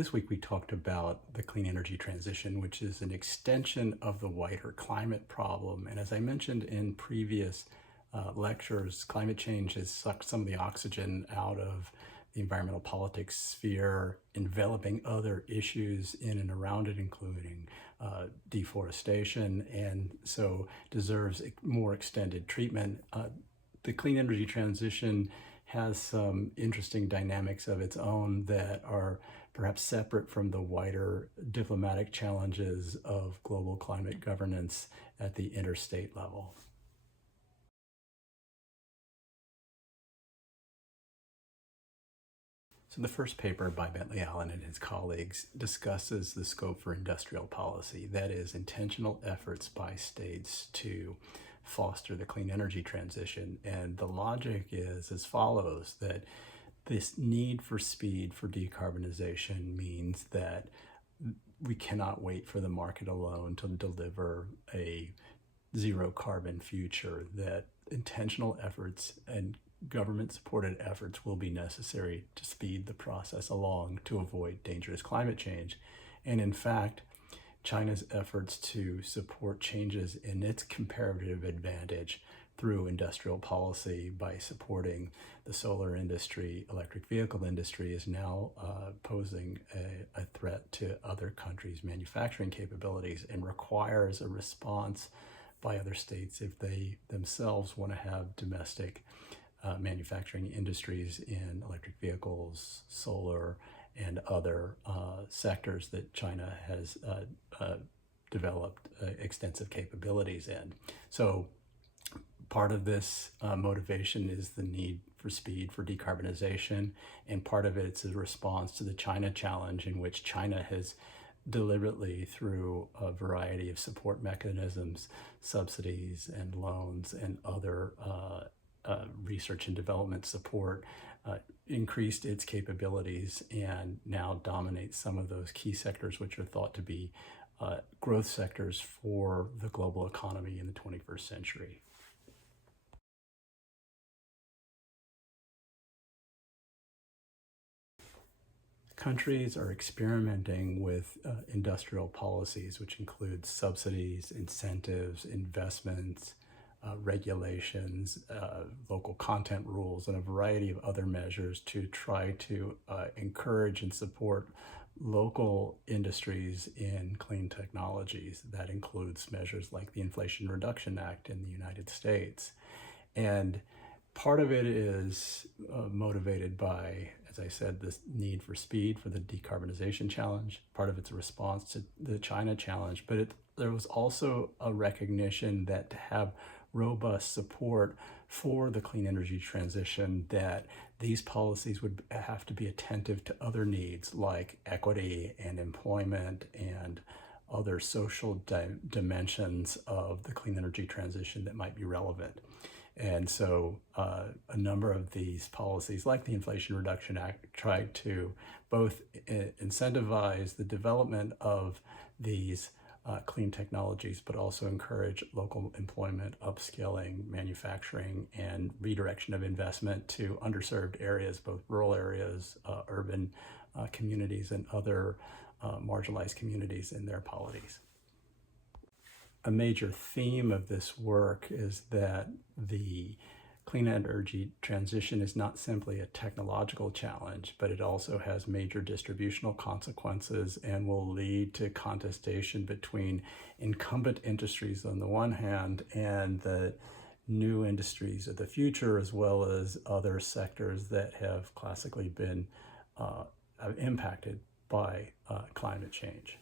This week we talked about the clean energy transition, which is an extension of the wider climate problem. And as I mentioned in previous lectures, climate change has sucked some of the oxygen out of the environmental politics sphere, enveloping other issues in and around it, including deforestation, and so deserves more extended treatment. The clean energy transition has some interesting dynamics of its own that are perhaps separate from the wider diplomatic challenges of global climate governance at the interstate level. So the first paper by Bentley Allen and his colleagues discusses the scope for industrial policy, that is, intentional efforts by states to foster the clean energy transition. And the logic is as follows, that this need for speed for decarbonization means that we cannot wait for the market alone to deliver a zero carbon future, that intentional efforts and government-supported efforts will be necessary to speed the process along to avoid dangerous climate change. And in fact, China's efforts to support changes in its comparative advantage through industrial policy by supporting the solar industry, electric vehicle industry, is now posing a threat to other countries' manufacturing capabilities and requires a response by other states if they themselves want to have domestic manufacturing industries in electric vehicles, solar, and other sectors that China has developed extensive capabilities in. So part of this motivation is the need for speed for decarbonization, and part of it's a response to the China challenge, in which China has deliberately, through a variety of support mechanisms, subsidies and loans and other research and development support, increased its capabilities and now dominates some of those key sectors which are thought to be growth sectors for the global economy in the 21st century. Countries are experimenting with industrial policies, which include subsidies, incentives, investments, regulations, local content rules, and a variety of other measures to try to encourage and support local industries in clean technologies. That includes measures like the Inflation Reduction Act in the United States. And part of it is motivated by, as I said, this need for speed for the decarbonization challenge. Part of it's a response to the China challenge, but there was also a recognition that to have robust support for the clean energy transition, that these policies would have to be attentive to other needs like equity and employment and other social dimensions of the clean energy transition that might be relevant. And so a number of these policies, like the Inflation Reduction Act, tried to both incentivize the development of these clean technologies, but also encourage local employment, upskilling, manufacturing, and redirection of investment to underserved areas, both rural areas, urban communities, and other marginalized communities in their polities. A major theme of this work is that the clean energy transition is not simply a technological challenge, but it also has major distributional consequences and will lead to contestation between incumbent industries on the one hand and the new industries of the future, as well as other sectors that have classically been impacted by climate change.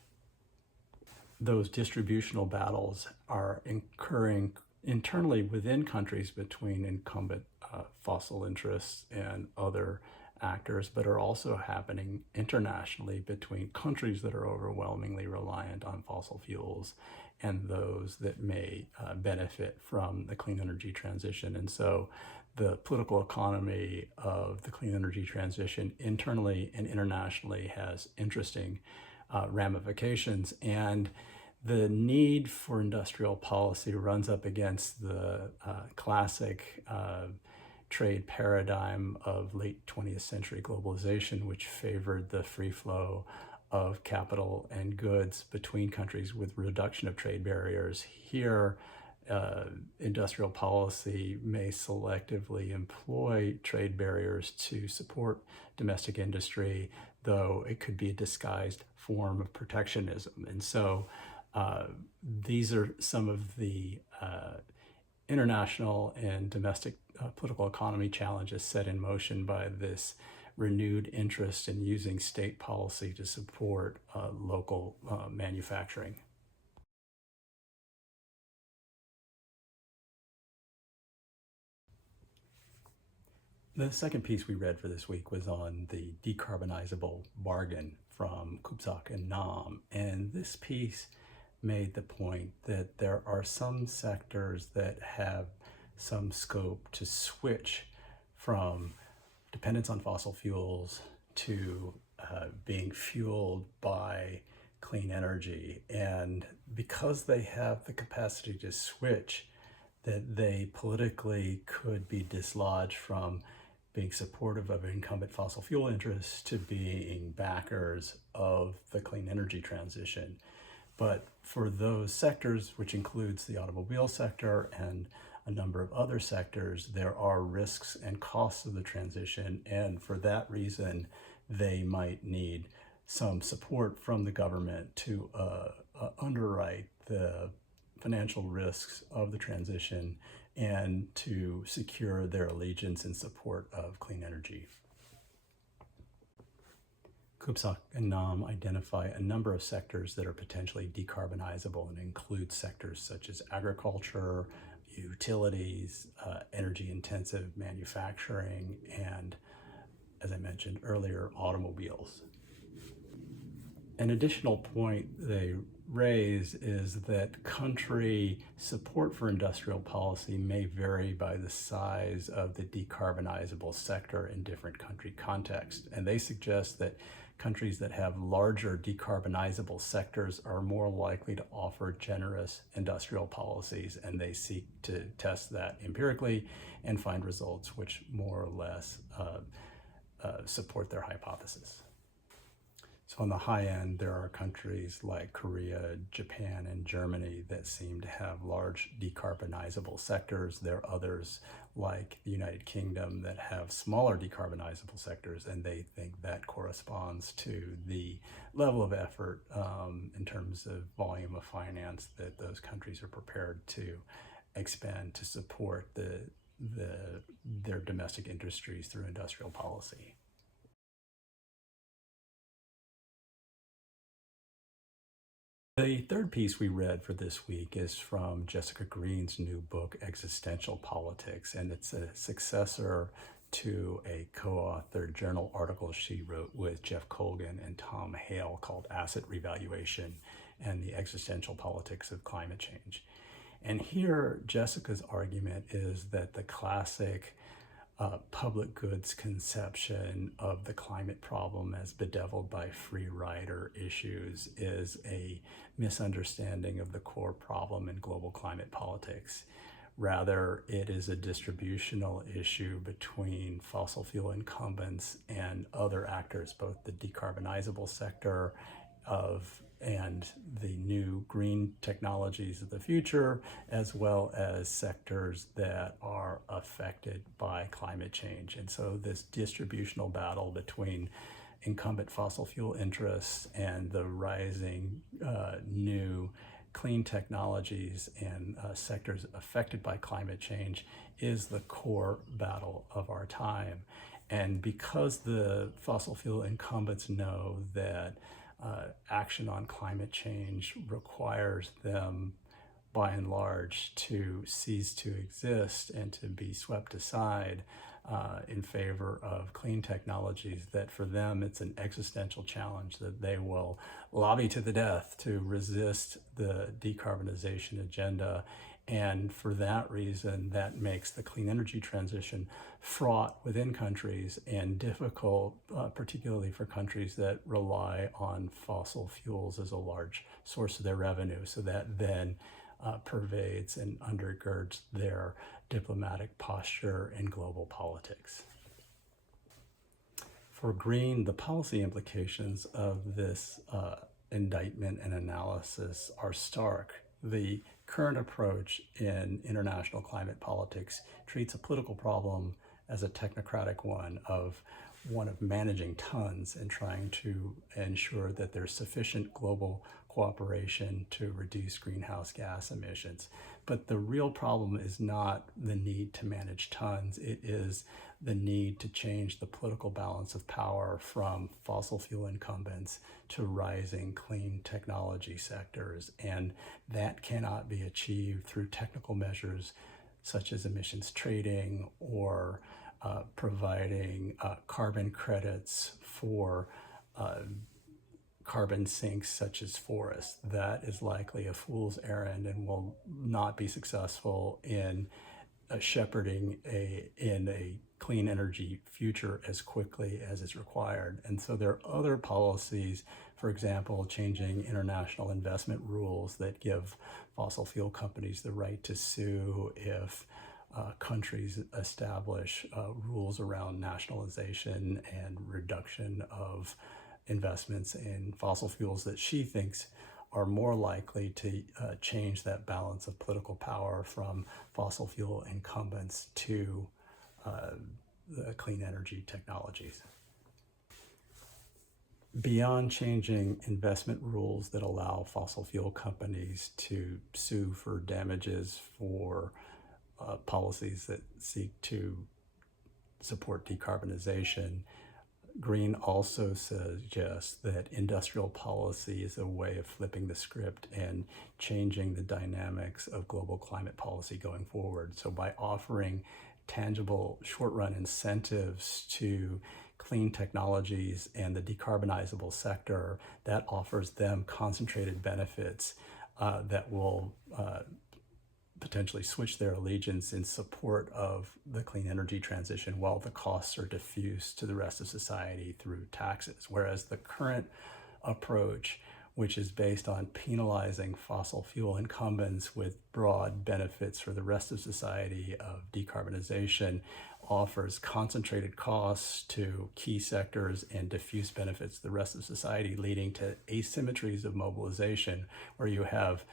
Those distributional battles are occurring internally within countries between incumbent fossil interests and other actors, but are also happening internationally between countries that are overwhelmingly reliant on fossil fuels and those that may benefit from the clean energy transition. And so the political economy of the clean energy transition internally and internationally has interesting ramifications, and the need for industrial policy runs up against the classic trade paradigm of late 20th century globalization, which favored the free flow of capital and goods between countries with reduction of trade barriers. Here, industrial policy may selectively employ trade barriers to support domestic industry, though it could be a disguised form of protectionism. And so these are some of the international and domestic political economy challenges set in motion by this renewed interest in using state policy to support local manufacturing. The second piece we read for this week was on the decarbonizable bargain from Kupsak and Nam. And this piece made the point that there are some sectors that have some scope to switch from dependence on fossil fuels to being fueled by clean energy. And because they have the capacity to switch, that they politically could be dislodged from being supportive of incumbent fossil fuel interests to being backers of the clean energy transition. But for those sectors, which includes the automobile sector and a number of other sectors, there are risks and costs of the transition. And for that reason, they might need some support from the government to underwrite the financial risks of the transition and to secure their allegiance and support of clean energy. Kupsak and Nam identify a number of sectors that are potentially decarbonizable and include sectors such as agriculture, utilities, energy-intensive manufacturing, and, as I mentioned earlier, automobiles. An additional point they raise is that country support for industrial policy may vary by the size of the decarbonizable sector in different country contexts. And they suggest that countries that have larger decarbonizable sectors are more likely to offer generous industrial policies, and they seek to test that empirically and find results which more or less support their hypothesis. So on the high end, there are countries like Korea, Japan, and Germany that seem to have large decarbonizable sectors. There are others like the United Kingdom that have smaller decarbonizable sectors, and they think that corresponds to the level of effort in terms of volume of finance that those countries are prepared to expend to support their domestic industries through industrial policy. The third piece we read for this week is from Jessica Green's new book, Existential Politics, and it's a successor to a co-authored journal article she wrote with Jeff Colgan and Tom Hale called Asset Revaluation and the Existential Politics of Climate Change. And here, Jessica's argument is that the classic public goods conception of the climate problem as bedeviled by free rider issues is a misunderstanding of the core problem in global climate politics. Rather, it is a distributional issue between fossil fuel incumbents and other actors, both the decarbonizable sector and the new green technologies of the future, as well as sectors that are affected by climate change. And so this distributional battle between incumbent fossil fuel interests and the rising new clean technologies and sectors affected by climate change is the core battle of our time. And because the fossil fuel incumbents know that action on climate change requires them, by and large, to cease to exist and to be swept aside in favor of clean technologies, that for them it's an existential challenge that they will lobby to the death to resist the decarbonization agenda. And for that reason, that makes the clean energy transition fraught within countries and difficult, particularly for countries that rely on fossil fuels as a large source of their revenue. So that then pervades and undergirds their diplomatic posture in global politics. For green, the policy implications of this indictment and analysis are stark. The current approach in international climate politics treats a political problem as a technocratic one of managing tons and trying to ensure that there's sufficient global cooperation to reduce greenhouse gas emissions. But the real problem is not the need to manage tons, it is the need to change the political balance of power from fossil fuel incumbents to rising clean technology sectors. And that cannot be achieved through technical measures such as emissions trading or providing carbon credits for carbon sinks such as forests. That is likely a fool's errand and will not be successful in shepherding in a clean energy future as quickly as is required. And so there are other policies, for example, changing international investment rules that give fossil fuel companies the right to sue if countries establish rules around nationalization and reduction of investments in fossil fuels that she thinks are more likely to change that balance of political power from fossil fuel incumbents to the clean energy technologies. Beyond changing investment rules that allow fossil fuel companies to sue for damages for policies that seek to support decarbonization, Green also suggests that industrial policy is a way of flipping the script and changing the dynamics of global climate policy going forward. So by offering tangible short-run incentives to clean technologies and the decarbonizable sector, that offers them concentrated benefits that will potentially switch their allegiance in support of the clean energy transition while the costs are diffused to the rest of society through taxes. Whereas the current approach, which is based on penalizing fossil fuel incumbents with broad benefits for the rest of society of decarbonization, offers concentrated costs to key sectors and diffuse benefits to the rest of society, leading to asymmetries of mobilization where you have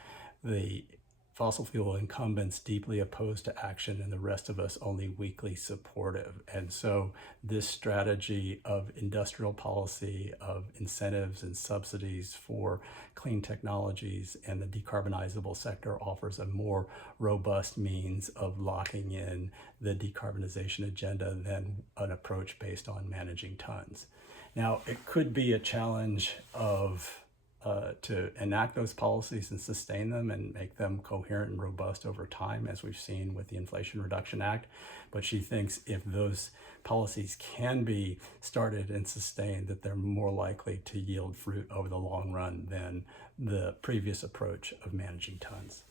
the fossil fuel incumbents deeply opposed to action and the rest of us only weakly supportive. And so this strategy of industrial policy, of incentives and subsidies for clean technologies and the decarbonizable sector offers a more robust means of locking in the decarbonization agenda than an approach based on managing tons. Now, it could be a challenge to enact those policies and sustain them and make them coherent and robust over time, as we've seen with the Inflation Reduction Act. But she thinks if those policies can be started and sustained, that they're more likely to yield fruit over the long run than the previous approach of managing tons.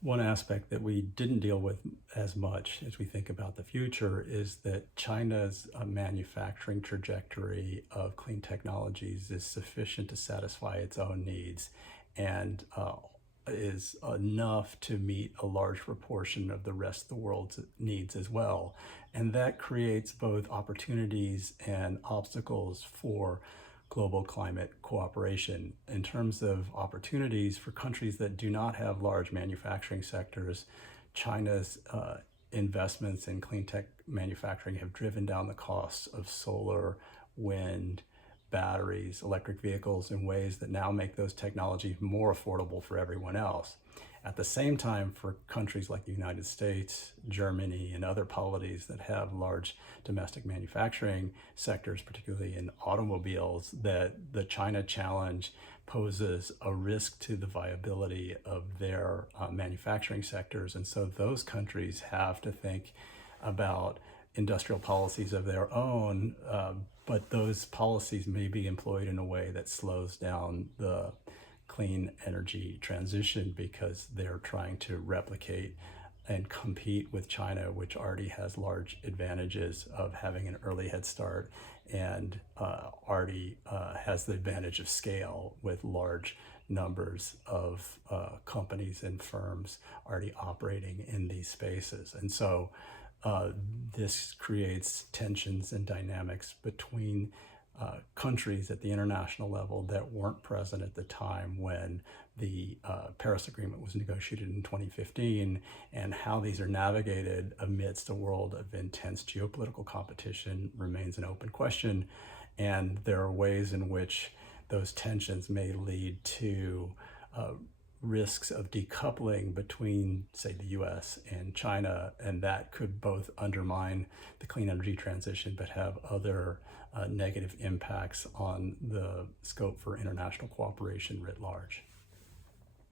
One aspect that we didn't deal with as much as we think about the future is that China's manufacturing trajectory of clean technologies is sufficient to satisfy its own needs and is enough to meet a large proportion of the rest of the world's needs as well. And that creates both opportunities and obstacles for global climate cooperation. In terms of opportunities for countries that do not have large manufacturing sectors, China's investments in clean tech manufacturing have driven down the costs of solar, wind, batteries, electric vehicles in ways that now make those technologies more affordable for everyone else. At the same time, for countries like the United States, Germany, and other polities that have large domestic manufacturing sectors, particularly in automobiles, that the China challenge poses a risk to the viability of their manufacturing sectors. And so those countries have to think about industrial policies of their own, but those policies may be employed in a way that slows down the clean energy transition because they're trying to replicate and compete with China, which already has large advantages of having an early head start and already has the advantage of scale with large numbers of companies and firms already operating in these spaces. And so this creates tensions and dynamics between countries at the international level that weren't present at the time when the Paris Agreement was negotiated in 2015, and how these are navigated amidst a world of intense geopolitical competition remains an open question. And there are ways in which those tensions may lead to risks of decoupling between, say, the US and China, and that could both undermine the clean energy transition but have other negative impacts on the scope for international cooperation writ large.